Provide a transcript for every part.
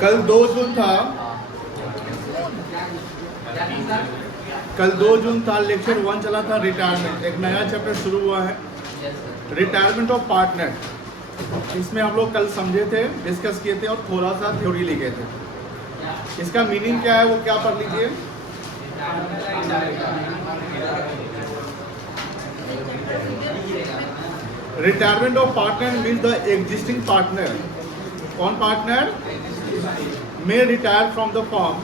कल 2 जून था, कल 2 जून था, लेक्चर 1 चला था रिटायरमेंट। एक नया चैप्टर शुरू हुआ है, रिटायरमेंट ऑफ पार्टनर। इसमें हम लोग कल समझे थे, डिस्कस किए थे और थोड़ा सा थ्योरी लिखे थे। इसका मीनिंग क्या है वो क्या पढ़ लीजिए। Retirement of partner means the existing partner, कौन partner may retire from the firm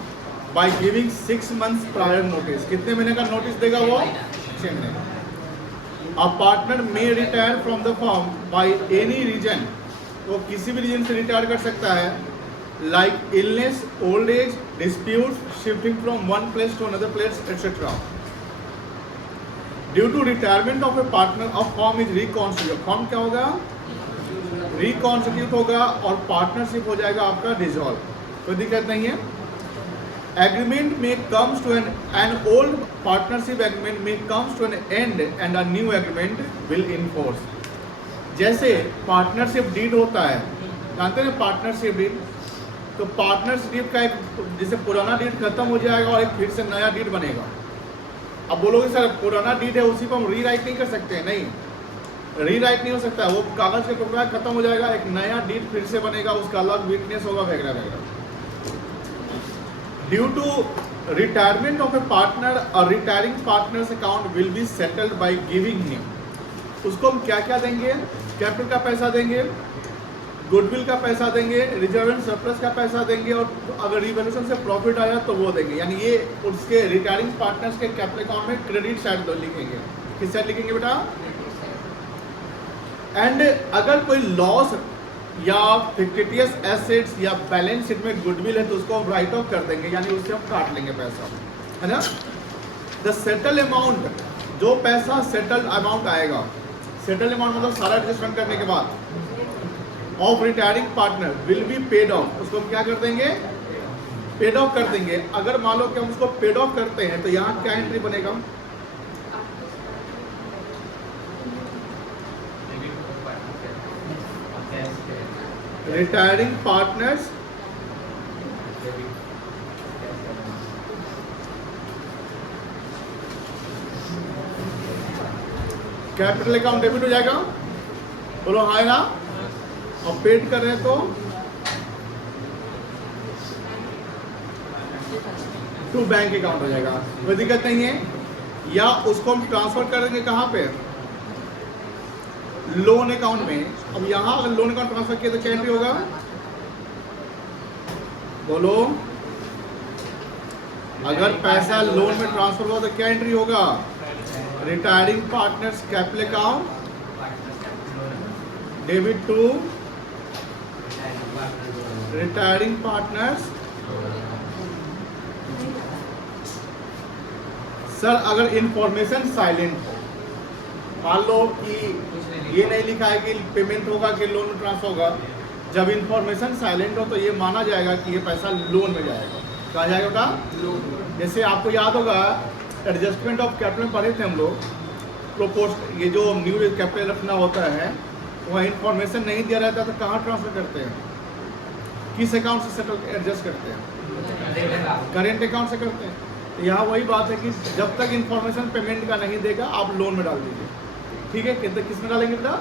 by giving 6 months prior notice। कितने महीने का नोटिस देगा वो? 6 महीने। A partner may retire from the firm by any reason, वो किसी भी रीजन से रिटायर कर सकता है, like illness, old age, disputes, shifting from one place to another place, etc. Due to retirement of a partner, a firm is reconstituted। Form क्या होगा? Reconstitute होगा और पार्टनरशिप हो जाएगा आपका डिसॉल्व, कोई दिक्कत नहीं है। एग्रीमेंट में comes to an old partnership agreement में comes to an end and a new agreement will enforce. जैसे पार्टनरशिप डीड होता है, जानते हैं पार्टनरशिप डीड, तो पार्टनरशिप डीड का एक, जैसे पुराना डीड खत्म हो जाएगा और एक फिर से नया डीड बनेगा। अब बोलोगे सर पुराना डीड है उसी को हम रीराइट नहीं कर सकते हैं, नहीं, रीराइट नहीं हो सकता, वो कागज का टुकड़ा खत्म हो जाएगा, एक नया डीड फिर से बनेगा, उसका अलग वीकनेस होगा वगैरह वगैरह। Due to retirement of a partner, a retiring partners account will be settled by giving him. उसको हम क्या क्या देंगे? कैपिटल का पैसा देंगे, गुडविल का पैसा देंगे, रिजर्व एंड सरप्लस का पैसा देंगे, और अगर रिवैल्यूएशन से प्रॉफिट आया तो वो देंगे। यानी ये उसके रिटायरिंग पार्टनर्स के कैपिटल अकाउंट में क्रेडिट साइड लिखेंगे। किस साइड लिखेंगे बेटा? एंड अगर कोई लॉस या फिक्टिटियस एसेट्स या बैलेंस शीट में गुडविल है तो उसको हम राइट ऑफ कर देंगे, यानी उससे हम काट लेंगे पैसा, है ना। द सेटल अमाउंट, जो पैसा सेटल अमाउंट आएगा, सेटल अमाउंट मतलब सारा एडजस्टमेंट करने के बाद of retiring partner will be paid of, उसको हम क्या कर देंगे? पेड ऑफ कर देंगे। अगर मान लो कि हम उसको पेड ऑफ करते हैं तो यहाँ क्या एंट्री बनेगा? Retiring partners capital account debit हो जाएगा, बोलो हाँ ना। और पेड कर रहे हैं तो टू बैंक अकाउंट हो जाएगा, कोई दिक्कत नहीं है। या उसको हम ट्रांसफर कर देंगे कहाँ पे? लोन अकाउंट में। अब यहाँ अगर लोन अकाउंट ट्रांसफर किया तो क्या एंट्री होगा? बोलो, अगर पैसा लोन में ट्रांसफर हुआ तो क्या एंट्री होगा? Retiring partners capital account debit to retiring partners. Sir अगर इंफॉर्मेशन साइलेंट हो, मान लो कि ये नहीं लिखा है कि पेमेंट होगा कि लोन में ट्रांसफर होगा, जब इंफॉर्मेशन साइलेंट हो तो ये माना जाएगा कि ये पैसा लोन में जाएगा। कहाँ जाएगा बेटा? जैसे आपको याद होगा एडजस्टमेंट ऑफ कैपिटल में पढ़े थे हम लोग, प्रोपोज ये जो न्यू कैपिटल रखना होता है वहाँ इंफॉर्मेशन नहीं दिया रहता तो कहाँ ट्रांसफर करते हैं? किस अकाउंट से सेटल एडजस्ट करते हैं? करेंट अकाउंट से करते हैं। तो यहाँ वही बात है कि जब तक इंफॉर्मेशन पेमेंट का नहीं देगा आप लोन में डाल दीजिए, ठीक है। कितने किस में डालेंगे बेटा?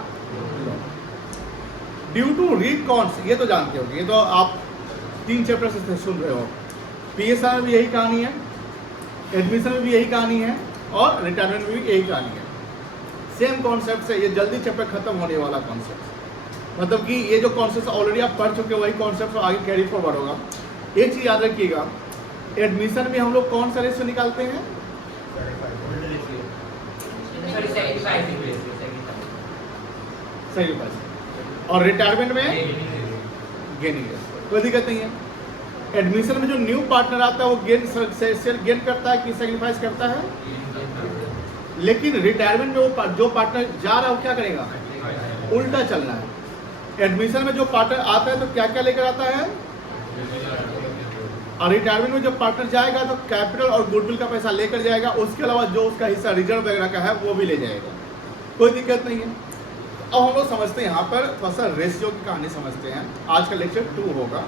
ड्यू टू रिकॉन्स, ये तो जानते हो, ये तो आप 3 चैप्टर से सुन रहे हो। पीएसआर में भी यही कहानी है, एडमिशन में भी यही कहानी है, और रिटायरमेंट में भी यही कहानी है। सेम कॉन्सेप्ट से ये जल्दी चैप्टर खत्म होने वाला कॉन्सेप्ट, मतलब कि ये जो कॉन्सेप्ट ऑलरेडी आप पढ़ चुके हो वही कॉन्सेप्ट आगे कैरी फॉरवर्ड होगा। एक चीज़ याद रखिएगा, एडमिशन में हम लोग कौन सा रेशियो निकालते हैं? सही बात। और रिटायरमेंट में गेनिंग, कोई दिक्कत नहीं है। एडमिशन में जो न्यू पार्टनर आता है वो गेन करता है कि सैक्रिफाइस करता है, लेकिन रिटायरमेंट में वो जो पार्टनर जा रहा है वो क्या करेगा? उल्टा चलना है। एडमिशन में जो पार्टनर आता है तो क्या क्या लेकर आता है, और रिटायरमेंट में जब पार्टनर जाएगा तो कैपिटल और गुडविल का पैसा लेकर जाएगा, उसके अलावा जो उसका हिस्सा रिजर्व वगैरह का है वो भी ले जाएगा, कोई दिक्कत नहीं है। अब हम लोग समझते हैं यहाँ पर थोड़ा सा रेशियो की कहानी समझते हैं। आज का लेक्चर 2 होगा।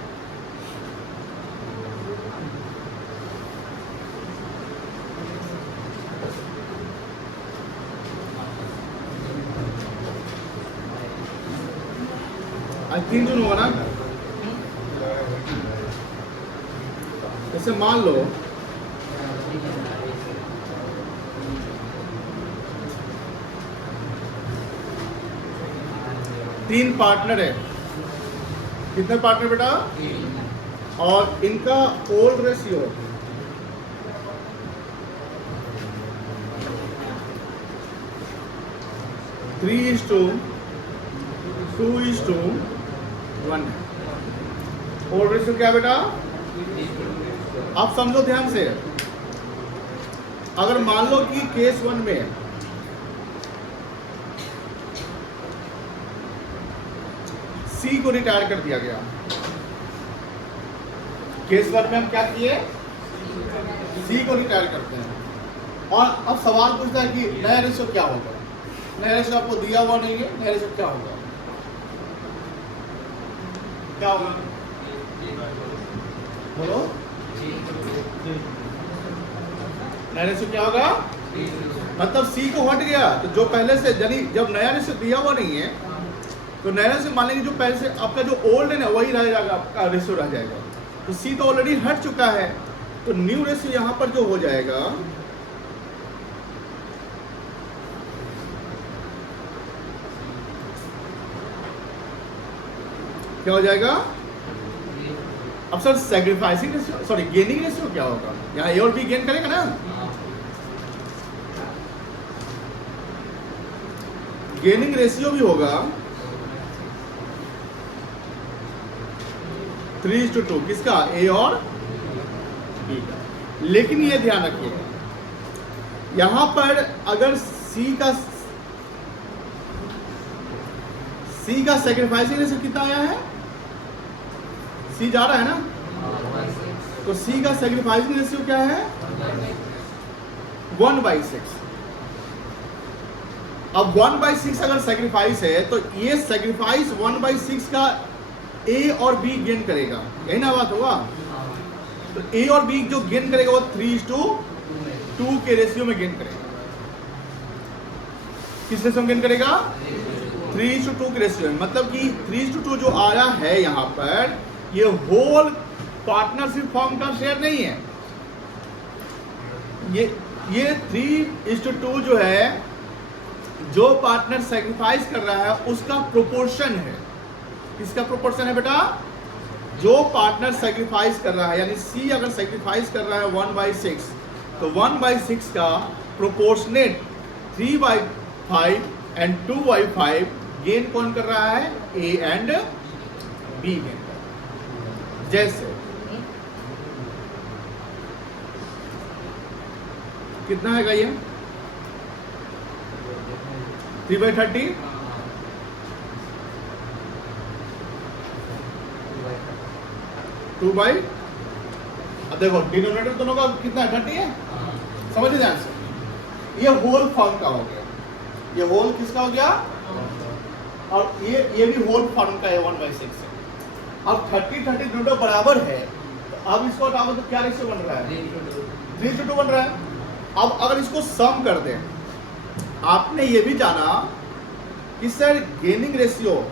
आज 3 जून होगा ना। जैसे मान लो तीन पार्टनर है, कितने पार्टनर बेटा, और इनका ओल्ड रेशियो 3:2:1 है। ओल्ड रेशियो क्या बेटा, आप समझो ध्यान से। अगर मान लो कि केस 1 में सी को रिटायर कर दिया गया, केस 1 में हम क्या किए, सी को रिटायर करते हैं, और अब सवाल पूछता है कि नया रेशियो क्या होगा। नया रेशियो आपको दिया हुआ नहीं है, नया रेशियो क्या होगा, क्या होगा बोलो, नया रेशियो क्या होगा, मतलब सी को हट गया तो जो पहले से, यानी जब नया रेशियो दिया हुआ नहीं है तो नया रेशियो मान लीजिए जो पहले से आपका जो ओल्ड है ना वही रह जाएगा, आपका रेशियो रह जाएगा। तो सी तो ऑलरेडी हट चुका है, तो न्यू रेशियो यहां पर जो हो जाएगा क्या हो जाएगा, अब sir sacrificing ratio, sorry gaining ratio क्या होगा, यहाँ ए और बी गेन करेगा ना, गेनिंग रेशियो भी होगा 3:2, किसका, ए और बी का। लेकिन ये ध्यान रखिएगा यहां पर अगर सी का सैक्रिफाइसिंग रेशियो कितना आया है, सी जा रहा है ना, तो सी का सैक्रिफाइसिंग रेशियो क्या है 1/6। अब 1/6 अगर सैक्रिफाइस है तो ये सैक्रिफाइस 1/6 का ए और बी गेन करेगा, यही ना बात होगा। तो ए और बी जो गेन करेगा वो 3:2 के रेशियो में गेन करेगा। किस रेशियो में गेन करेगा, 3:2 के रेशियो में। मतलब कि 3:2 जो आया है यहाँ पर, ये होल पार्टनरशिप फॉर्म का शेयर नहीं है, ये 3:2 जो है, जो पार्टनर सैक्रिफाइस कर रहा है उसका प्रोपोर्शन है। किसका प्रोपोर्शन है बेटा, जो पार्टनर सैक्रिफाइस कर रहा है, यानी सी अगर सैक्रिफाइस कर रहा है 1/6 तो 1/6 का प्रोपोर्शनेट 3/5 एंड 2/5 गेन कौन कर रहा है, ए एंड बी गेन कर रहा है। जैसे कितना है ये 3/30, 2 बाई, अब देखो डिनोमिनेटर दोनों का कितना है 30 है, समझिए ध्यान से। ये होल फॉर्म का हो गया, ये होल किसका हो गया, और ये भी होल फॉर्म का है 1/6 है। अब 30 दोनों बराबर है, तो अब इसको हटाओ तो क्या रेशियो बन रहा है, 3:2 बन रहा है। अब अगर इसको सम कर दें, आपने ये भी जाना कि sir gaining ratio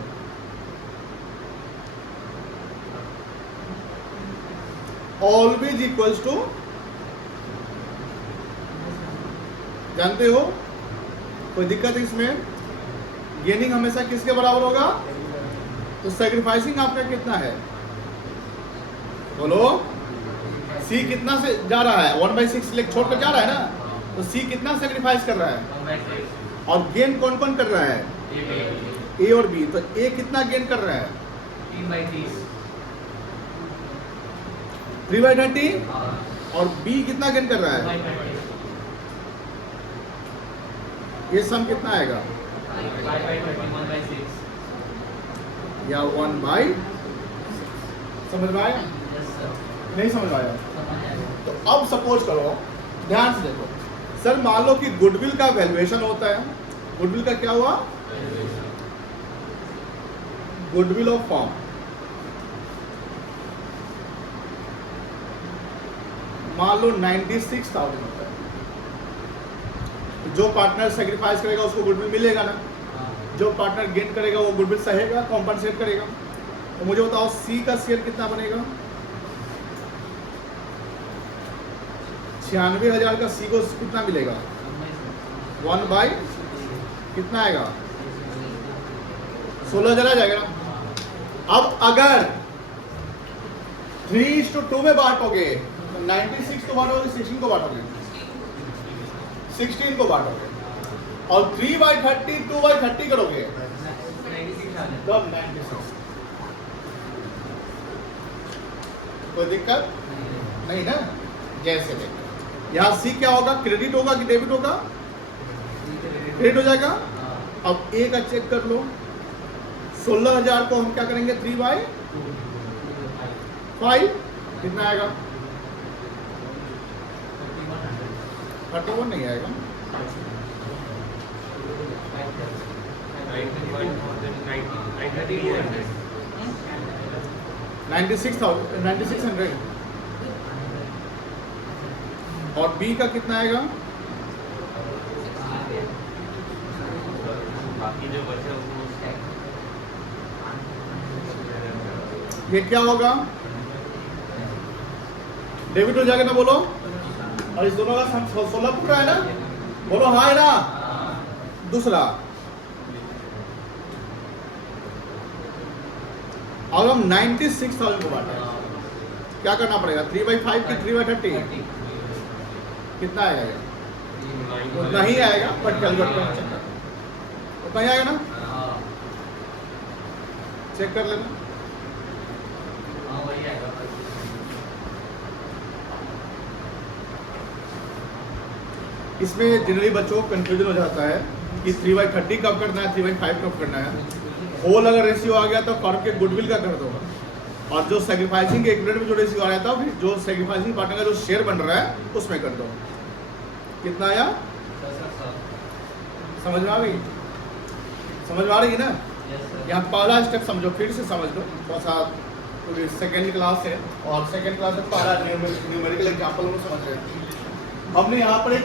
always equals to, जानते हो कोई दिक्कत है इसमें, गेनिंग हमेशा किसके बराबर होगा, तो सैक्रिफाइसिंग आपका कितना है, बोलो, सी कितना से जा रहा है, 1/6 लेके छोड़कर जा रहा है ना, तो सी कितना सैक्रिफाइस कर रहा है, और गेन कौन कौन कर रहा है, ए और बी। तो ए कितना गेन कर रहा है, 3/30, और बी कितना गेन कर रहा है, ये सम कितना आएगा, या 1/6। समझ में आया? नहीं समझ आया? तो अब सपोज करो, ध्यान से देखो सर, मान लो कि गुडविल का वैल्यूएशन होता है। गुडविल का क्या हुआ? Goodwill of form. मान लो 96,000 होता है। जो पार्टनर सेक्रीफाइस करेगा उसको गुडविल मिलेगा ना, जो पार्टनर गेन करेगा वो गुडविल सहेगा, कॉम्पनसेट करेगा। तो मुझे बताओ सी का शेयर कितना बनेगा? 96,000 का सी को कितना मिलेगा? 1/, कितना आएगा? 16,000 आ जाएगा ना। अब अगर 3:2 में बांटोगे तो 96 को बांटोगे, 16 को बांटोगे, 16 को बांटोगे, और 3/30 2/30 करोगे तब 96। कोई दिक्कत नहीं ना? जैसे देखो यहाँ सी क्या होगा? क्रेडिट होगा कि डेबिट होगा? क्रेडिट हो जाएगा। अब ए का चेक कर लो, 16,000 को हम क्या करेंगे? 3/5 कितना आएगा? 31 नहीं आएगा, 96,000 और बी का कितना आएगा? बाकी जो बचे ये क्या होगा? डेबिट हो जाएगा ना, बोलो। और इस दोनों का 16 फुट रहा है ना, बोलो हाँ है ना। दूसरा, अब हम 96,000 को बांटे, क्या करना पड़ेगा? 3/5 की 3/30 कितना आएगा? उतना ही आएगा, बट कैलकुलेट करना चाहिए, उतना ही आएगा ना। चेक कर लेना। इसमें जनरली बच्चों को कंफ्यूजन हो जाता है कि 3/30 कब करना है, 3/5 कब करना है। होल अगर रेशियो आ गया तो फर्म के गुडविल का कर दो, और जो सेक्रीफाइसिंग के इक्विटी में जो रेशियो आ रहा था, फिर जो सेक्रीफाइसिंग पार्टनर का जो शेयर बन रहा है उसमें कर दो। कितना आया? समझ में आ गई? समझ में आ रही है ना? यहाँ पहला स्टेप समझो, फिर से समझ लो थोड़ा सा। पूरी सेकेंड क्लास है और सेकेंड क्लास में पहला न्यूमेरिकल एग्जाम्पल हम समझ रहे हैं। हमने यहाँ पर एक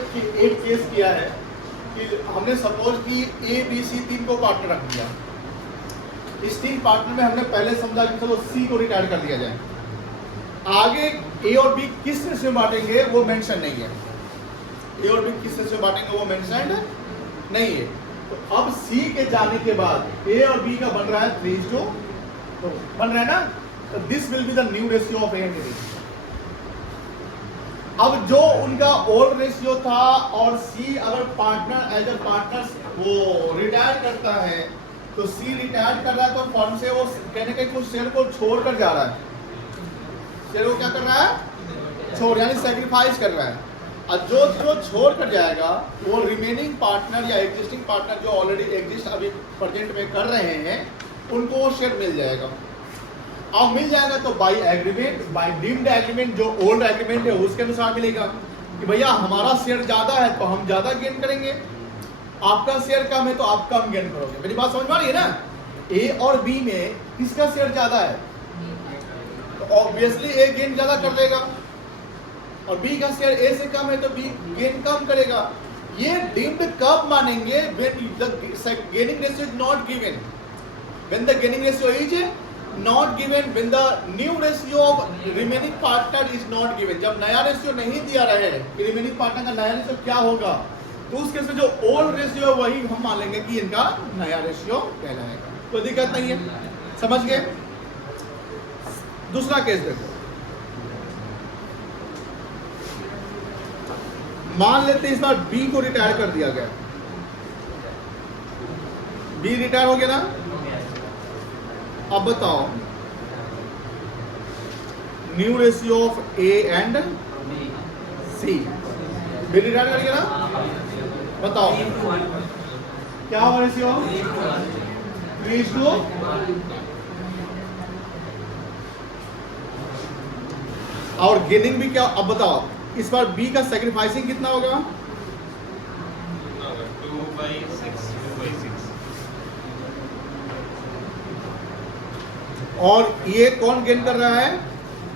केस किया है कि हमने सपोज कि ए बी सी 3 को पार्टनर रख दिया। इस 3 पार्टनर में हमने पहले समझा कि चलो सी को रिटायर कर दिया जाए। आगे ए और बी किस रेशियो में बांटेंगे वो मेंशन नहीं है। ए और बी किस रेशियो में बांटेंगे वो मेंशन नहीं है। तो अब सी के जाने के बाद ए और बी का बन रहा है 3:2 बन रहा है ना। तो this will be the new ratio of A and B. अब जो उनका ओल्ड रेशियो था और सी अगर पार्टनर एज अ पार्टनर वो रिटायर करता है, तो सी रिटायर कर रहा है तो फर्म से वो कहने के कुछ शेयर को छोड़कर जा रहा है। शेयर को क्या कर रहा है? छोड़, यानी सेक्रीफाइस कर रहा है। और जो छोड़ कर जाएगा वो रिमेनिंग पार्टनर या एग्जिस्टिंग पार्टनर जो ऑलरेडी एग्जिस्ट अभी प्रेजेंट में कर रहे हैं उनको वो शेयर मिल जाएगा। अब मिल जाएगा तो by agreement, by deemed agreement, जो ओल्ड एग्रीमेंट है उसके अनुसार मिलेगा कि भैया हमारा शेयर ज्यादा है तो हम ज्यादा गेन करेंगे, आपका शेयर कम है तो आप कम गेन करोगे। मेरी बात समझ में आ रही है ना? ए और बी में किसका शेयर ज्यादा है तो ऑब्वियसली ए गेन ज्यादा कर देगा, और बी का शेयर ए से कम है तो बी गेन कम करेगा। ये डीम्ड कब मानेंगे? When the gaining ratio is not given, when the gaining ratio is not given, when the new ratio of remaining partner is not given। जब नया रेशियो नहीं दिया रहे कि रिमेनिंग पार्टनर का नया रेशियो क्या होगा, तो उस केस में जो ओल्ड रेशियो है वही हम मान लेंगे कि इनका नया रेशियो कहलाएगा। कोई दिक्कत नहीं है, समझ गए? दूसरा केस देखो, मान लेते इस बार बी को रिटायर कर दिया गया। बी रिटायर हो गया ना। अब बताओ new ratio of A and C. B retire कर गया ना, बताओ क्या होगा रेशियो? 3:2 और गेनिंग भी क्या, अब बताओ इस बार बी का सेक्रीफाइसिंग कितना होगा? 2/6 और ये कौन गेन कर रहा है?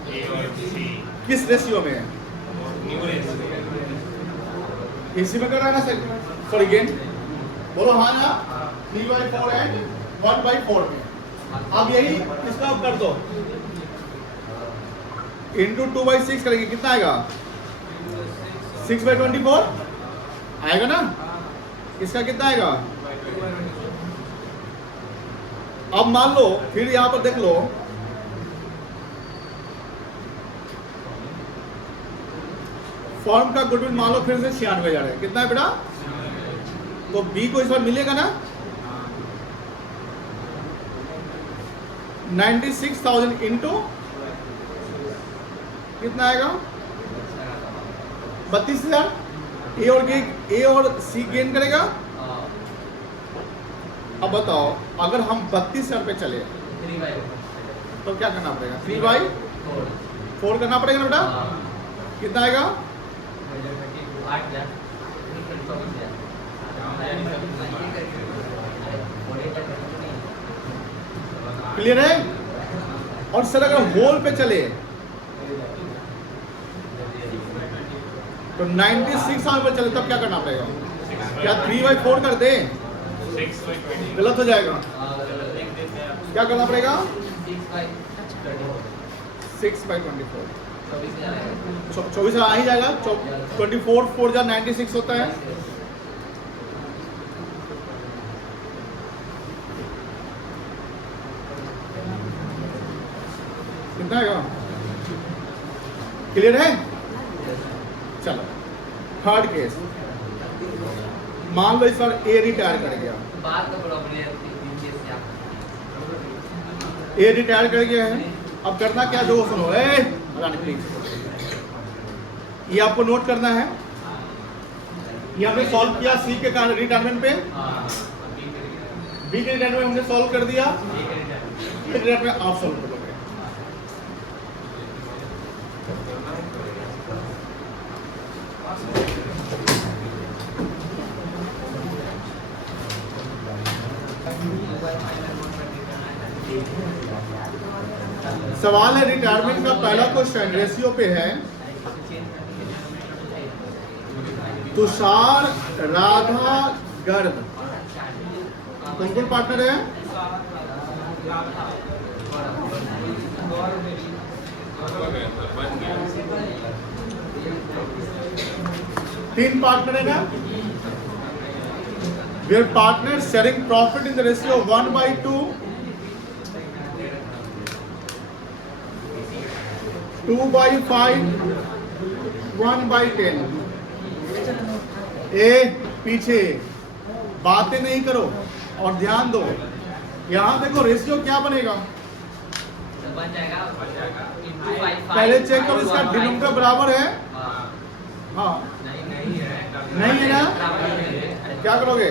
ए और सी किस रेशियो में? न्यू रेशियो इसी में कर रहा है ना सॉरी गेन, बोलो हाँ ना, 3/4 एंड 1/4 में। अब यही इसका कर दो, इंटू 2/6 करेंगे, कितना आएगा? 6/24 आएगा ना। इसका कितना आएगा? अब मान लो फिर यहां पर देख लो, फॉर्म का गुडविल मान लो फिर से 96,000 है, कितना है बेटा? तो बी को इस बार मिलेगा ना 96,000 इंटू कितना आएगा? 32,000। ए और सी गेन करेगा। अब बताओ अगर हम 32,000 पे चले तो क्या करना पड़ेगा? 3/4 करना पड़ेगा ना बेटा। कितना आएगा? क्लियर है? और सर अगर होल पे चले तो 96,000 पे चले तब क्या करना पड़ेगा? क्या 3/4 कर दे? 6/20 गलत हो जाएगा। क्या करना पड़ेगा? 6/24 24 आ ही जाएगा। 24 4 जा 96 होता है। कितना आएगा? क्लियर है? चलो थर्ड केस, मान लो इस बार ए रिटायर कर गया। ए रिटायर कर गया है। अब करना क्या, जो सुनो प्लीज, ये आपको नोट करना है। ये हमने सॉल्व किया सी के कारण रिटायरमेंट पे, बी के रिटायरमेंट हमने सॉल्व कर दिया, रिटायरमेंट आप सॉल्व कर लोगे। सवाल है रिटायरमेंट का पहला क्वेश्चन रेशियो पे है। तुषार, राधा, गर्ग कौन कौन पार्टनर है? तीन पार्टनर है ना। Their partners sharing profit in the ratio of 1/2, 2/5, 1/10। ए पीछे बातें नहीं करो और ध्यान दो। यहाँ देखो रेशियो क्या बनेगा, बन जाएगा पहले चेक करो इसका डिनोमिनेटर बराबर है। हाँ नहीं है ना, क्या करोगे?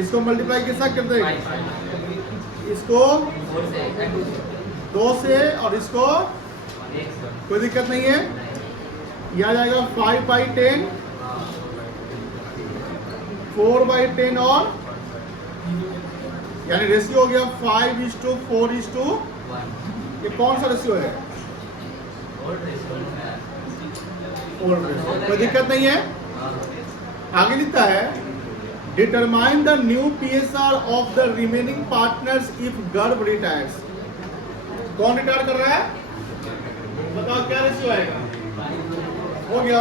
इसको मल्टीप्लाई किस साथ कर देंगे? इसको 2 से और इसको कोई दिक्कत नहीं है। यह आ जाएगा 5/10, 4/10 और यानी रेशियो हो गया 5:4:1। ये कौन सा रेशियो है? Old ratio. कोई दिक्कत नहीं है। आगे लिखता है determine the new PSR of the remaining partners if गर्भ रिटायर्स। कौन रिटायर कर रहा है? बताओ क्या रेशियो आएगा? हो गया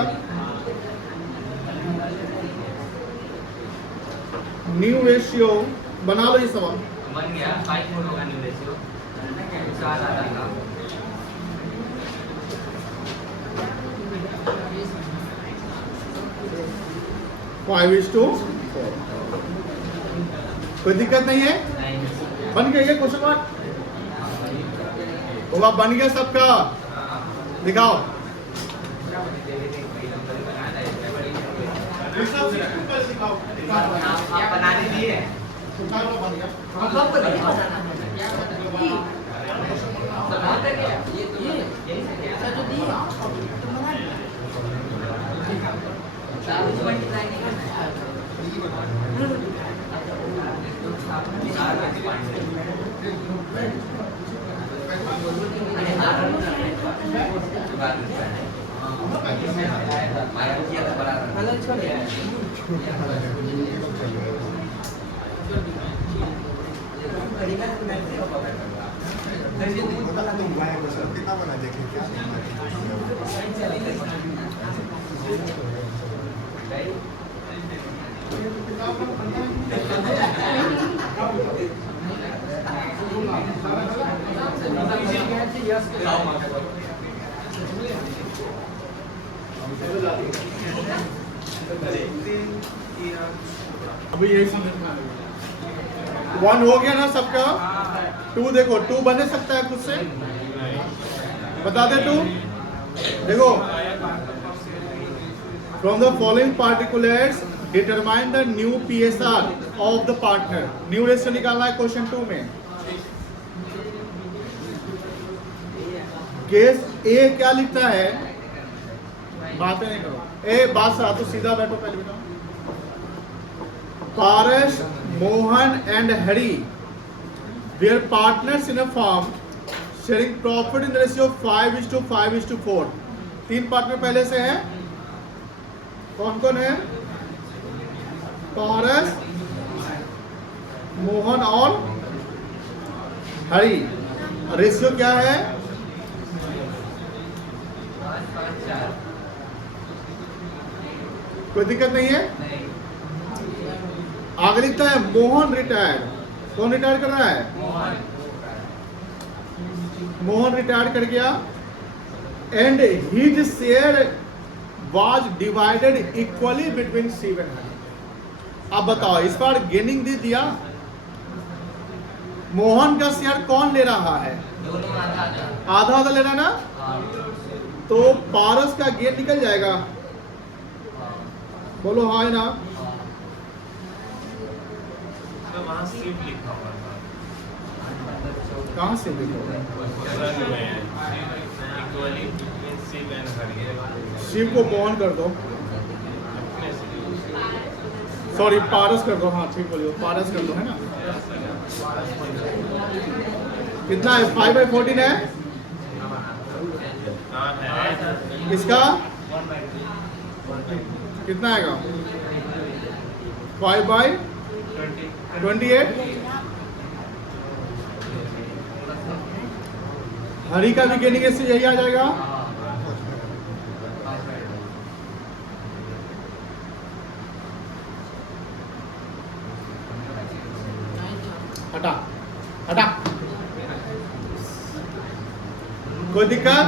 न्यू रेशियो, बना लो ये सवाल। बन गया 5/4 होगा न्यू रेशियो। 5:4। कोई दिक्कत नहीं है। बन गया ये क्वेश्चन मार्क होगा, बन गया सबका। दिखाओ आप बनाने दिए बन गया। kita mana jadi अभी यही वन हो गया ना सबका। टू देखो, टू बन सकता है खुद से, बता दे टू। देखो, from the following particulars determine the new PSR of the partner. New ratio निकालना है क्वेश्चन 2 में। केस ए क्या लिखता है, बातें नहीं करो, ए बात से तो सीधा बैठो पहले बेटा। Paras, Mohan and Hari were partners in a firm sharing profit in the ratio of 5:5:4। 3 partner पहले से हैं। कौन कौन है? पारस, मोहन और हरी। रेशियो क्या है? 5:4। कोई दिक्कत नहीं है। आगे लिखता है मोहन रिटायर। कौन रिटायर कर रहा है? मोहन रिटायर कर गया। And his share was divided equally between Shiv and Hari. अब बताओ, इस बार गेनिंग दे दिया। मोहन का शेयर कौन ले रहा है? दोनों आधा आधा। आधा आधा ले रहा ना, तो पारस का गेन निकल जाएगा। बोलो हाँ है ना। तो वहाँ सिर्फ लिखा हुआ था। कहाँ से देखो? सन में equally between Shiv and Hari. Shiv को मोहन कर दो, अपने से सॉरी पारस कर दो। हाँ ठीक बोलियो, पारस कर दो, है ना। कितना है? 5/14 है हाँ है। इसका। कितना आएगा? 5/28। हरी का भी गेनिंग इससे यही आ जाएगा। हटा हटा, कोई दिक्कत?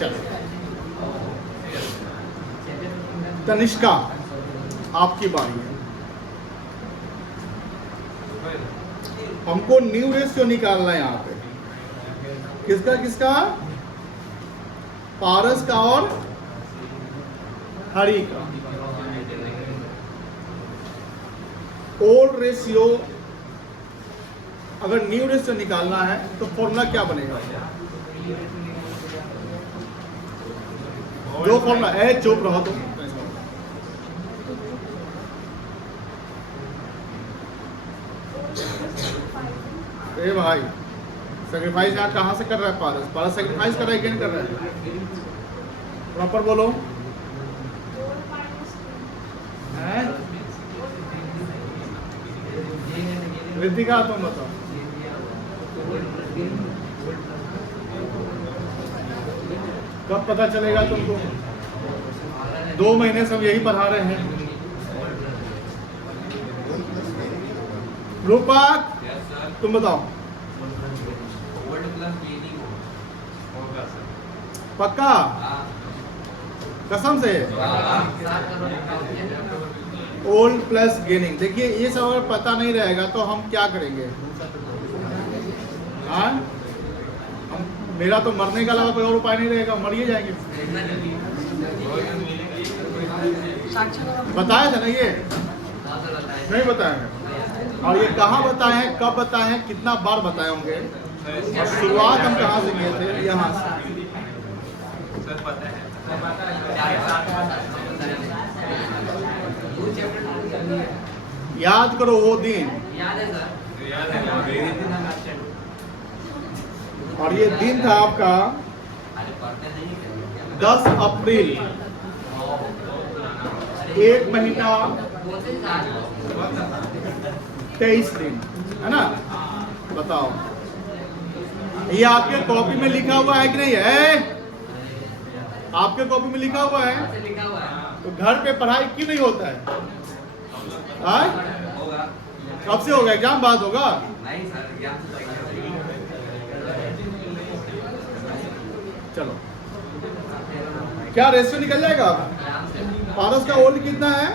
चल तनिष्का, आपकी बारी है। हमको न्यू रेशियो निकालना है यहाँ पे। किसका किसका? पारस का और हरी का। ओल्ड रेशियो, अगर न्यू रेशियो निकालना है तो फॉर्मूला क्या बनेगा? जो फॉर्मूला है, चुप रहो तुम। ए भाई, सेक्रीफाइस यहाँ कहाँ से कर रहा है पारस? पारस सेक्रीफाइस कर रहा है, गेन कर रहा है? प्रॉपर बोलो। रितिका तुम बताओ। कब पता चलेगा तुमको? 2 महीने से हम यही पढ़ा रहे हैं। रूपक तुम बताओ। होगा सर। पक्का? कसम से? Old plus gaining. देखिए ये सब अगर पता नहीं रहेगा तो हम क्या करेंगे? हाँ, मेरा तो मरने का अलावा कोई और उपाय नहीं रहेगा, मर ही जाएंगे। बताया था ना ये? नहीं बताया है। और ये कहाँ बताए हैं, कब बताए हैं, कितना बार बताए होंगे? और शुरुआत हम कहाँ से किए थे? यहाँ से। सर पता है याद करो वो दिन, याद है सर। याद है ना मेरी और ये दिन था आपका 10 अप्रैल, 1 महीना 23 दिन, है ना? बताओ, ये आपके कॉपी में लिखा हुआ है कि नहीं है? आपके कॉपी में लिखा हुआ है? लिखा हुआ है। तो घर पे पढ़ाई क्यों नहीं होता है? हाँ? कब से होगा? एग्जाम बाद होगा? नहीं सर, एग्जाम से पहले चलो, क्या रेशियो निकल जाएगा? पारस का ओल्ड कितना है?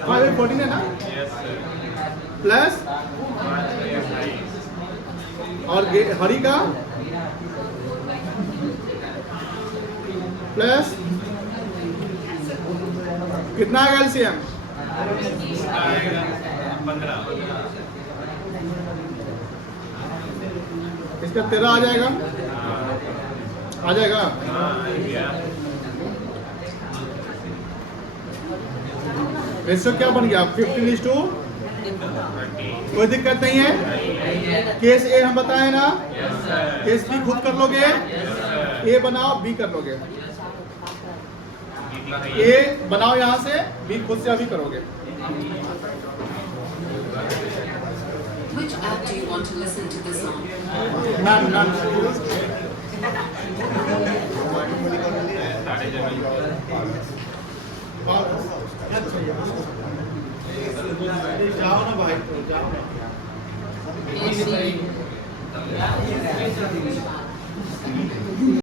514 है ना? यस सर प्लस और हरी का प्लस कितना है एलसीएम? इसका आएगा 15 इसका 13 आ जाएगा? आ जाएगा? हाँ गया रेशियो क्या बन गया? 15:2। 30 कोई दिक्कत नहीं है? केस ए हम बताए ना? यस सर केस बी खुद कर लोगे? यस सर ए बनाओ, बी कर लोगे। दीदी ए बनाओ यहाँ से, बी खुद से अभी करोगे। Which app do you want to listen to this on? नन नन साढ़े जमीन जाओ ना भाई, जाओ ना।